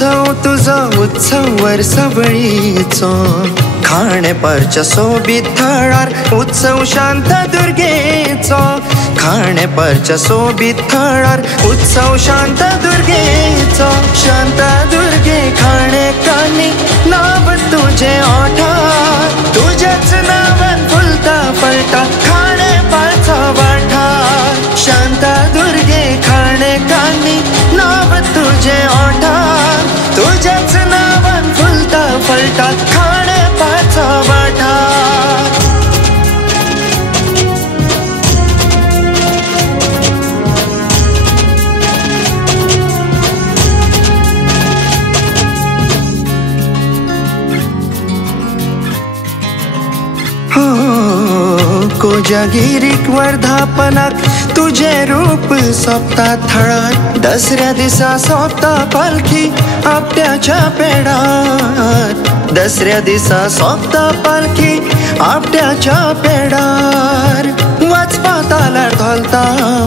उत्सव तुझो उत्सव वर्सवळीचो खाणेपारच्या सोबीत थळार उत्सव शांतादुर्गेचो खाणेपारच्या सोबीत थळार उत्सव शांतादुर्गेचो शांतादुर्गे खाणेकानी नाव तुझे ओठार तुझ्याच नावान फुलता फळटा खाणेपारचो वाठार शांतादुर्गे खाणेकानी नाव तुझे ओठार तुझ्याच नावान फुलता फळटा खाणेपारचो वाठार कोजागिरीक वर्धापनाक तुझे रूप सोपता थळार दसऱ्या दिसा सोपता पालखी आपट्याच्या पेडार दसऱ्या दिसा सोपता पालखी आपट्याच्या पेडार वचपा तालार धोलता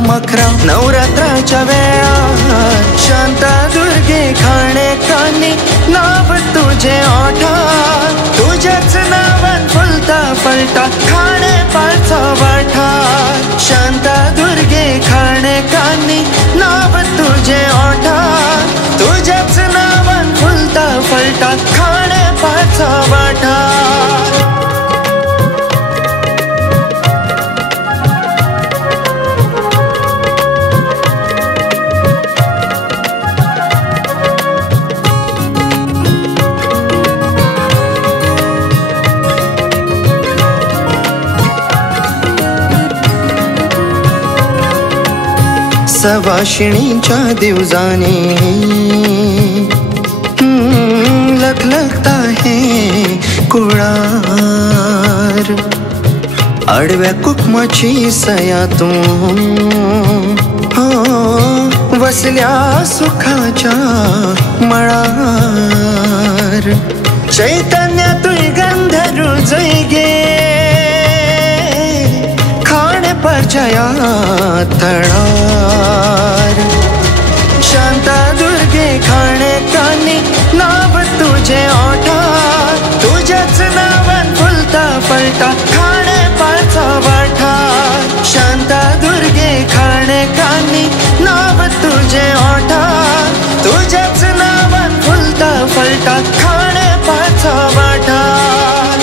मखरा नवरात्राच्या वेळार शांतादुर्गे खाणेकानी नाव तुझे ओठार तुझ्याच नावान फुलता फळटा खाणेपारचो वाठार शांतादुर्गे खाणेकानी नाव तुझे ओठार तुझ्याच नावान फुलता फळटा खाणेपारचो वाठार सवाशिणीच्या दिवजांनी लखलखता हे कुळार आडव्या कुकमाची सया तूं वसल्या सुखाच्या मळार चैतन्य तुय गंधरू जैगे खाणेपारच्या थळार शांतादुर्गे खाणेकानी नाव तुझे ओठार तुझ्याच नावान फुलता फळटा खाणेपारचो वाठार शांतादुर्गे खाणेकानी नाव तुझे ओठार तुझ्याच नावान फुलता फळटा खाणेपारचो वाठार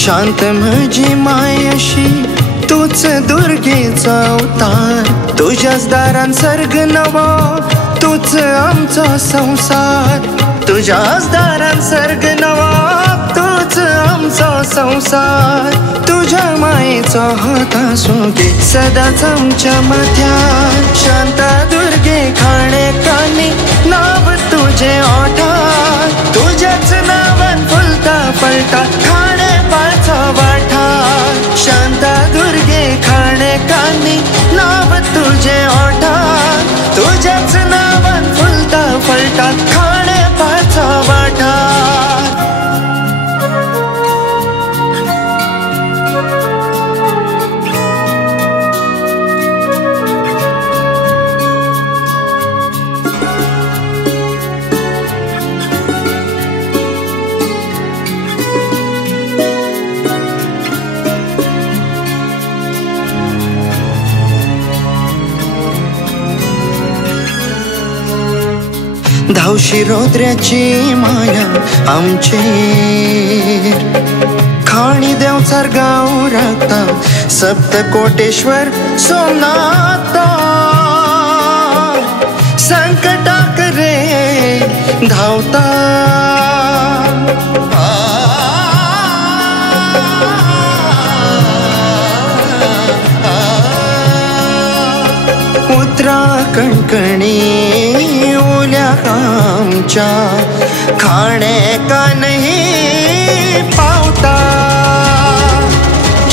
शांत म्हजी मायशी तूच दुर्गेचो अवतार तुझ्याच दारान सर्ग नवो तूच आमचो संसार तुझ्याच दारान सर्ग नवो तूच आमचो संसार तुझ्या मायेचो हात आसूं घे सदांच आमच्या माथ्यार शांतादुर्गे खाणेकानी नाव तुझे ओठार तुझ्याच नावान फुलता फळटा खाणेपारचो वाठार शांतादुर्गे खाणेकानी नाव तुझे ओठार तुझ्याच नावान फुलता फळटा खाणेपारचो वाठार धावशी रोद्र्याची माया आमचेर खाणी देवचार गांव राखता सप्तकोटेश्वर सोमनाथ संकटाक रे धावता उतरा कणकणी ओल्या आमच्या खाणेकानी पावता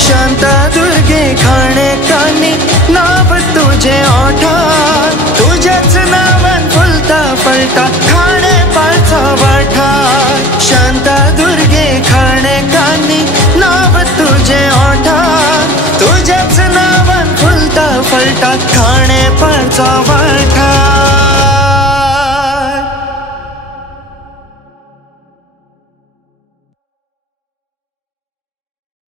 शांतादुर्गे खाणेकानी नाव तुझे ओठार तुझ्याच नावान फुलता फळटा खाणे पोटात खाणे पण